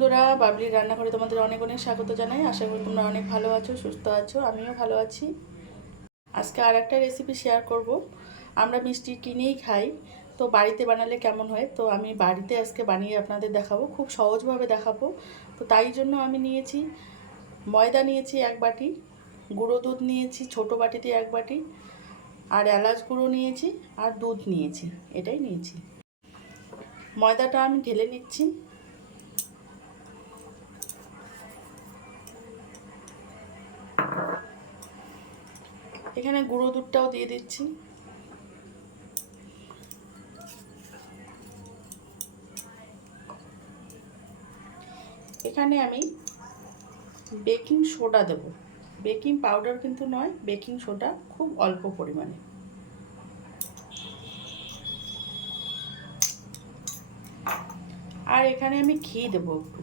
বন্ধুরা, বাবলির রান্নাঘরে তোমাদের অনেক অনেক স্বাগত জানাই। আশা করি তোমরা অনেক ভালো আছো, সুস্থ আছো। আমিও ভালো আছি। আজকে আর একটা রেসিপি শেয়ার করব। আমরা মিষ্টি কিনেই খাই, তো বাড়িতে বানালে কেমন হয়, তো আমি বাড়িতে আজকে বানিয়ে আপনাদের দেখাবো, খুব সহজভাবে দেখাবো। তো তাই জন্য আমি নিয়েছি ময়দা, নিয়েছি 1 বাটি, গুঁড়ো দুধ নিয়েছি ছোটো বাটিতে 1 বাটি, আর এলাচ গুঁড়ো নিয়েছি, আর দুধ নিয়েছি, এটাই নিয়েছি। ময়দাটা আমি ঢেলে নিচ্ছি। এখানে গুঁড়ো দুধটাও দিয়ে দিচ্ছি। এখানে আমি বেকিং সোডা দেব, বেকিং পাউডার কিন্তু নয়, বেকিং সোডা খুব অল্প পরিমাণে। আর এখানে আমি ঘি দেব একটু।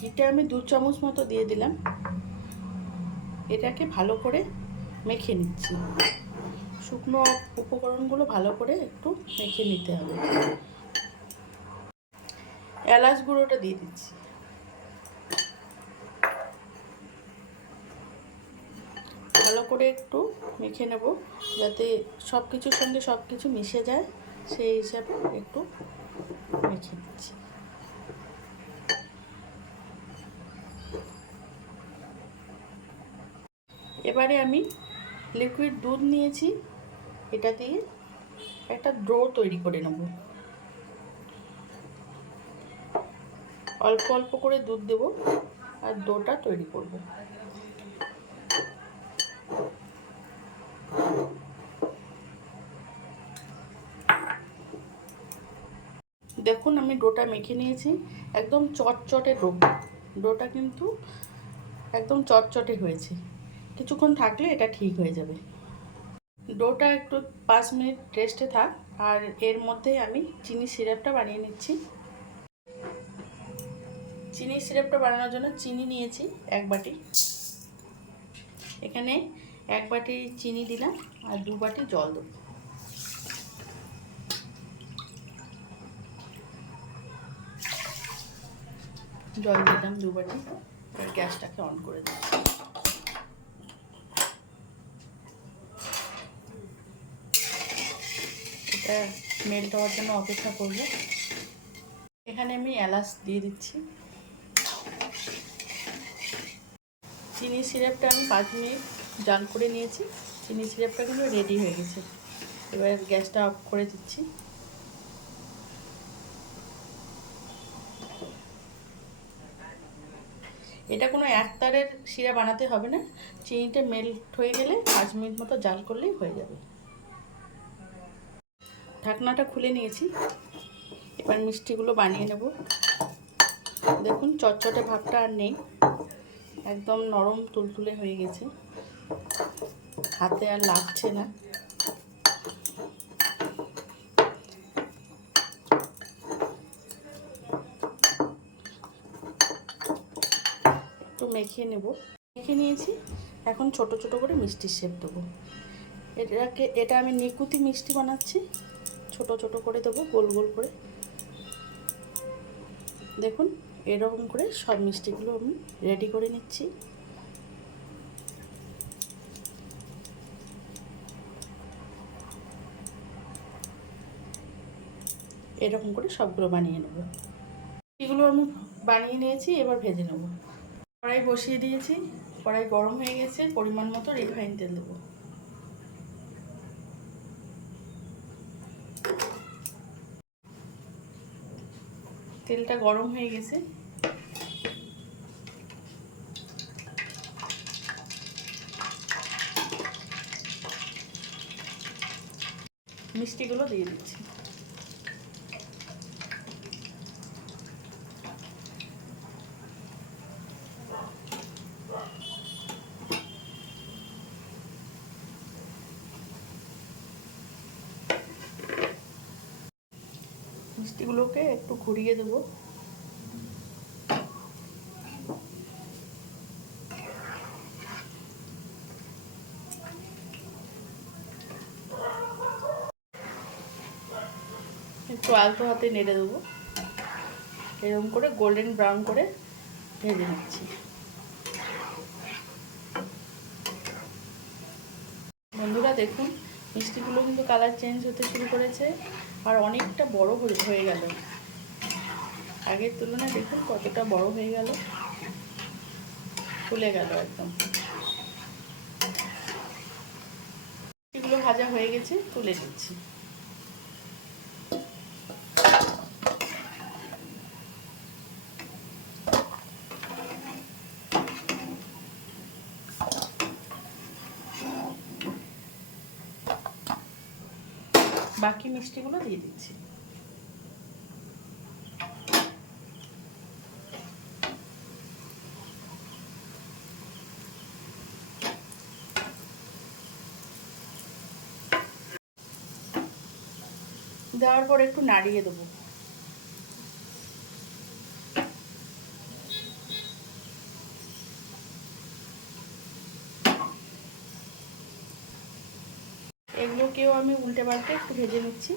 ঘিটা আমি 2 চামচ মতো দিয়ে দিলাম। এটাকে ভালো করে মেখে নিচ্ছি। শুকনো উপকরণগুলো ভালো করে একটু মেখে নিতে হবে। এলাচ গুঁড়োটা দিয়ে দিচ্ছি। ভালো করে একটু মেখে নেব, যাতে সব কিছুর সঙ্গে সব কিছু মিশে যায়, সেই হিসাবে একটু মেখে নিচ্ছি। এবারে আমি লিকুইড দুধ নিয়েছি, এটা দিয়ে একটা ডো তৈরি করে নেব। অল্প অল্প করে দুধ দেব আর ডোটা তৈরি করব। দেখুন আমি ডোটা মেখে নিয়েছি, একদম চটচটে ডো। ডোটা কিন্তু একদম চটচটে হয়েছে। কিছুক্ষণ থাকলে এটা ঠিক হয়ে যাবে। ডোটা একটু 5 মিনিট রেস্টে থাক, আর এর মধ্যে আমি চিনি সিরাপটা বানিয়ে নিচ্ছি। চিনি সিরাপটা বানানোর জন্য চিনি নিয়েছি 1 বাটি। এখানে 1 বাটি চিনি দিলাম আর 2 বাটি জল দেবো। জল দিলাম 2 বাটি। আর গ্যাসটাকে অন করে দিই। এটা মেল্ট হওয়ার জন্য অপেক্ষা করব। এখানে আমি এলাচ দিয়ে দিচ্ছি। চিনি সিরাপটা আমি 5 মিনিট জাল করে নিয়েছি। চিনি সিরাপটা কিন্তু রেডি হয়ে গেছে। এবার গ্যাসটা অফ করে দিচ্ছি। এটা কোনো একতারের শিরা বানাতে হবে না, চিনিটা মেল্ট হয়ে গেলে 5 মিনিট মতো জাল করলেই হয়ে যাবে। ঢাকনাটা খুলে নিয়েছি। এবার মিষ্টিগুলো বানিয়ে নেব। দেখুন চটচটে ভাবটা আর নেই, একদম নরম তুলতুলে হয়ে গেছে, হাতে আর লাগছে না। একটু মেখে নেব। মেখে নিয়েছি। এখন ছোট ছোট করে মিষ্টির শেপ দেবো। এটা আমি নিকুতি মিষ্টি বানাচ্ছি। ছোট ছোট করে দেবো, গোল গোল করে। দেখুন এরকম করে সব মিষ্টিগুলো আমি রেডি করে নিচ্ছি। এরকম করে সবগুলো বানিয়ে নেব। এগুলো আমি বানিয়ে নিয়েছি, এবার ভেজে নেব। কড়াই বসিয়ে দিয়েছি, কড়াই গরম হয়ে গেছে। পরিমাণ মতো রিফাইন তেল দেবো। তেলটা গরম হয়ে গেছে। মিষ্টিগুলো দিয়ে দিচ্ছি। মিষ্টিগুলোকে একটু ঘুরিয়ে দেবো। একটু আলতো হাতে নেড়ে দেবো। এরকম করে গোল্ডেন ব্রাউন করে ভেজে নিচ্ছি। বন্ধুরা দেখুন, মিষ্টিগুলো কিন্তু কালার চেঞ্জ হতে শুরু করেছে আর অনেকটা বড় হয়ে গেল। আগের তুলনায় দেখুন কতটা বড় হয়ে গেল, ফুলে গেল একদম। মিষ্টিগুলো ভাজা হয়ে গেছে, তুলে দিচ্ছি। বাকি মিষ্টিগুলো দিয়ে দিচ্ছি। দেওয়ার পর একটু নাড়িয়ে দেবো। এগুলোকেও আমি উল্টে পাল্টে একটু ভেজে নিচ্ছি।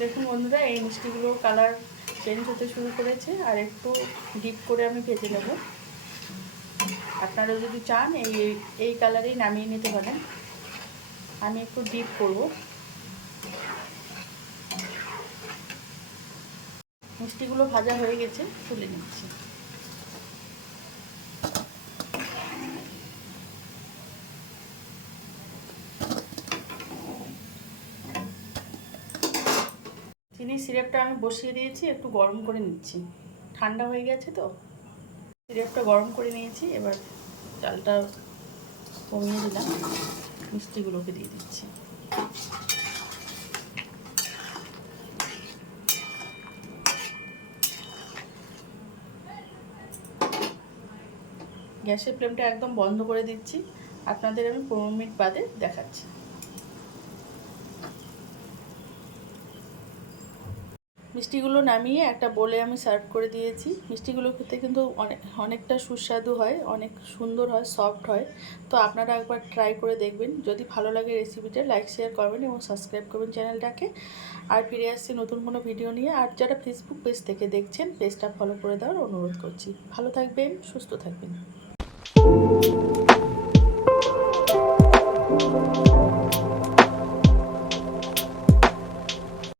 দেখুন বন্ধুরা, এই মিষ্টিগুলো কালার চেঞ্জ হতে শুরু করেছে আর একটু ডিপ করে আমি ভেজে নেব। আপনারা যদি চান এই কালারেই নামিয়ে নিতে পারেন। আমি একটু ডিপ করব। মিষ্টিগুলো ভাজা হয়ে গেছে, তুলে নিচ্ছি। চিনি সিরাপটা আমি বসিয়ে দিয়েছি, একটু গরম করে নিচ্ছি। ঠান্ডা হয়ে গেছে তো, সিরাপটা গরম করে নিয়েছি। এবার চালটা কমিয়ে দিলাম, মিষ্টিগুলোকে দিয়ে দিচ্ছি। গ্যাসের ফ্লেমটা একদম বন্ধ করে দিচ্ছি। আপনাদের আমি 15 মিনিট বাদে দেখাচ্ছি। মিষ্টিগুলো নামিয়ে একটা বোলে আমি সার্ভ করে দিয়েছি। মিষ্টিগুলো খেতে কিন্তু অনেকটা সুস্বাদু হয়, অনেক সুন্দর হয়, সফট হয়। তো আপনারা একবার ট্রাই করে দেখবেন। যদি ভালো লাগে রেসিপিটা লাইক শেয়ার করবেন এবং সাবস্ক্রাইব করবেন চ্যানেলটাকে। আর ফিরে আসছি নতুন কোনো ভিডিও নিয়ে। আর যারা ফেসবুক পেজ থেকে দেখছেন, পেজটা ফলো করে দেওয়ার অনুরোধ করছি। ভালো থাকবেন, সুস্থ থাকবেন।